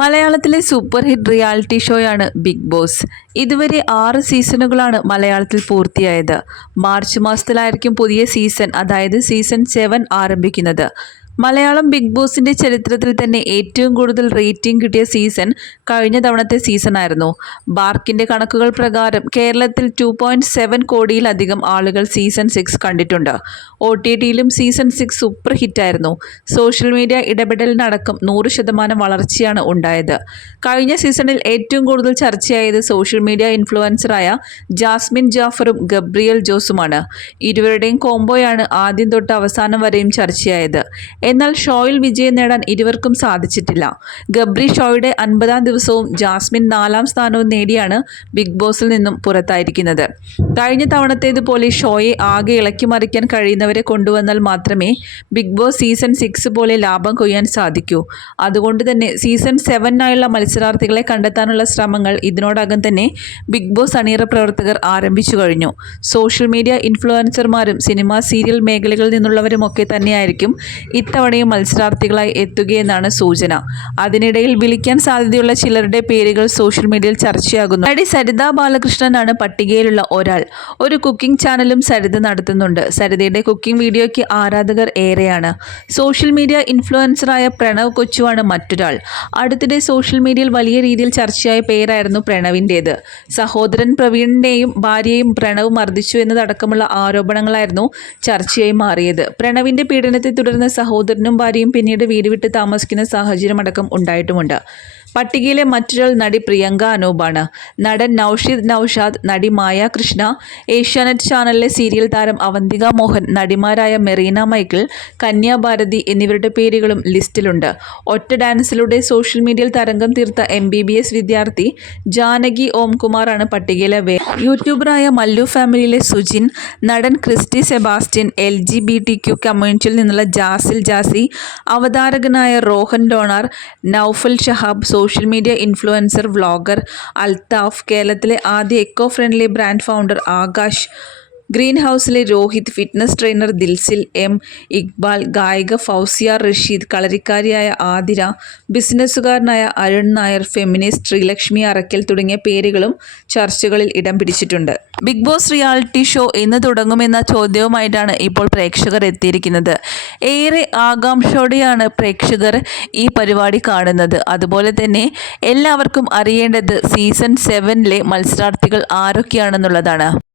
മലയാളത്തിലെ super hit reality ഷോയാണ് big boss. ഇതുവരെ ആറ് സീസണുകളാണ് മലയാളത്തിൽ പൂർത്തിയായത്. മാർച്ച് മാസത്തിലായിരിക്കും പുതിയ സീസൺ അതായത് സീസൺ സെവൻ ആരംഭിക്കുന്നത്. മലയാളം ബിഗ് ബോസിന്റെ ചരിത്രത്തിൽ തന്നെ ഏറ്റവും കൂടുതൽ റേറ്റിംഗ് കിട്ടിയ സീസൺ കഴിഞ്ഞ തവണത്തെ സീസണായിരുന്നു ബാർക്കിന്റെ കണക്കുകൾ പ്രകാരം കേരളത്തിൽ ടു പോയിന്റ് സെവൻ കോടിയിലധികം ആളുകൾ സീസൺ സിക്സ് കണ്ടിട്ടുണ്ട്. ഒ ടി ടിയിലും സീസൺ സിക്സ് സൂപ്പർ ഹിറ്റായിരുന്നു സോഷ്യൽ മീഡിയ ഇടപെടലിനടക്കം നൂറ് ശതമാനം വളർച്ചയാണ് ഉണ്ടായത്. കഴിഞ്ഞ സീസണിൽ ഏറ്റവും കൂടുതൽ ചർച്ചയായത് സോഷ്യൽ മീഡിയ ഇൻഫ്ലുവൻസറായ ജാസ്മിൻ ജാഫറും ഗബ്രിയൽ ജോസുമാണ്. ഇരുവരുടെയും കോംബോയാണ് ആദ്യം തൊട്ട് അവസാനം വരെയും ചർച്ചയായത്. എന്നാൽ ഷോയിൽ വിജയം നേടാൻ ഇരുവർക്കും സാധിച്ചിട്ടില്ല. ഗബ്രി ഷോയുടെ അൻപതാം ദിവസവും ജാസ്മിൻ നാലാം സ്ഥാനവും നേടിയാണ് ബിഗ് ബോസിൽ നിന്നും പുറത്തായിരിക്കുന്നത്. കഴിഞ്ഞ തവണത്തേതുപോലെ ഷോയെ ആകെ ഇളക്കി മറിക്കാൻ കഴിയുന്നവരെ കൊണ്ടുവന്നാൽ മാത്രമേ ബിഗ് ബോസ് സീസൺ സിക്സ് പോലെ ലാഭം കൊയ്യാൻ സാധിക്കൂ. അതുകൊണ്ട് തന്നെ സീസൺ സെവനായുള്ള മത്സരാർത്ഥികളെ കണ്ടെത്താനുള്ള ശ്രമങ്ങൾ ഇതിനോടകം തന്നെ ബിഗ് ബോസ് അണിയറ പ്രവർത്തകർ ആരംഭിച്ചു കഴിഞ്ഞു. സോഷ്യൽ മീഡിയ ഇൻഫ്ലുവൻസർമാരും സിനിമ സീരിയൽ മേഖലകളിൽ നിന്നുള്ളവരും നിന്നുള്ളവരുമൊക്കെ തന്നെയായിരിക്കും ഇത്തവണയും മത്സരാർത്ഥികളായി എത്തുകയെന്നാണ് സൂചന. അതിനിടയിൽ വിളിക്കാൻ സാധ്യതയുള്ള ചിലരുടെ പേരുകൾ സോഷ്യൽ മീഡിയയിൽ ചർച്ചയാകുന്നു. നടി സരിത ബാലകൃഷ്ണനാണ് പട്ടികയിലുള്ള ഒരാൾ. ഒരു കുക്കിംഗ് ചാനലും സരിത നടത്തുന്നുണ്ട്. സരിതയുടെ കുക്കിംഗ് വീഡിയോയ്ക്ക് ആരാധകർ ഏറെയാണ്. സോഷ്യൽ മീഡിയ ഇൻഫ്ലുവൻസറായ പ്രണവ് കൊച്ചുവാണ് മറ്റൊരാൾ. അടുത്തിടെ സോഷ്യൽ മീഡിയയിൽ വലിയ രീതിയിൽ ചർച്ചയായ പേരായിരുന്നു പ്രണവിന്റേത് സഹോദരൻ പ്രവീണിന്റെയും ഭാര്യയും പ്രണവ് മർദ്ദിച്ചു എന്നതടക്കമുള്ള ആരോപണങ്ങളായിരുന്നു ചർച്ചയായി മാറിയത്. പ്രണവിന്റെ പീഡനത്തെ തുടർന്ന് സഹോദരനും ഭാര്യയും പിന്നീട് വീട് വിട്ട് താമസിക്കുന്ന സാഹചര്യമടക്കം ഉണ്ടായിട്ടുമുണ്ട്. പട്ടികയിലെ മറ്റൊരാൾ നടി പ്രിയങ്ക അനൂപാണ്. നടൻ നൌഷിദ് നൌഷാദ് നടി മായ കൃഷ്ണ ഏഷ്യാനെറ്റ് ചാനലിലെ സീരിയൽ താരം അവന്തിക മോഹൻ നടിമാരായ മെറീന മൈക്കിൾ കന്യാഭാരതി എന്നിവരുടെ പേരുകളും ലിസ്റ്റിലുണ്ട്. ഒറ്റ ഡാൻസിലൂടെ സോഷ്യൽ മീഡിയയിൽ തരംഗം തീർത്ത എം ബി ബി എസ് വിദ്യാർത്ഥി ജാനകി ഓംകുമാറാണ് പട്ടികയിലെ വേ യൂട്യൂബറായ മല്ലു ഫാമിലിയിലെ സുജിൻ നടൻ Christy Sebastian L G B T Q കമ്മ്യൂണിറ്റിയിൽ നിന്നുള്ള Jasil Jasi അവതാരകനായ Rohan Donar Noufal Shahab social media influencer vlogger Althaf കേരളത്തിലെ ആദ്യ eco friendly brand founder Akash green ഹൗസിലെ രോഹിത് ഫിറ്റ്നസ് ട്രെയിനർ ദിൽസിൽ എം. ഇക്ബാൽ ഗായിക ഫൗസിയ റഷീദ് കളരിക്കാരിയായ ആതിര ബിസിനസ്സുകാരനായ അരുൺ നായർ ഫെമിനിസ്റ്റ് ശ്രീലക്ഷ്മി അറക്കൽ തുടങ്ങിയ പേരുകളും ചർച്ചകളിൽ ഇടം പിടിച്ചിട്ടുണ്ട്. ബിഗ് ബോസ് റിയാലിറ്റി ഷോ എന്ന് തുടങ്ങുമെന്ന ചോദ്യവുമായിട്ടാണ് ഇപ്പോൾ പ്രേക്ഷകർ എത്തിയിരിക്കുന്നത്. ഏറെ ആകാംക്ഷയോടെയാണ് പ്രേക്ഷകർ ഈ പരിപാടി കാണുന്നത്. അതുപോലെ തന്നെ എല്ലാവർക്കും അറിയേണ്ടത് സീസൺ സെവനിലെ മത്സരാർത്ഥികൾ ആരൊക്കെയാണെന്നുള്ളതാണ്.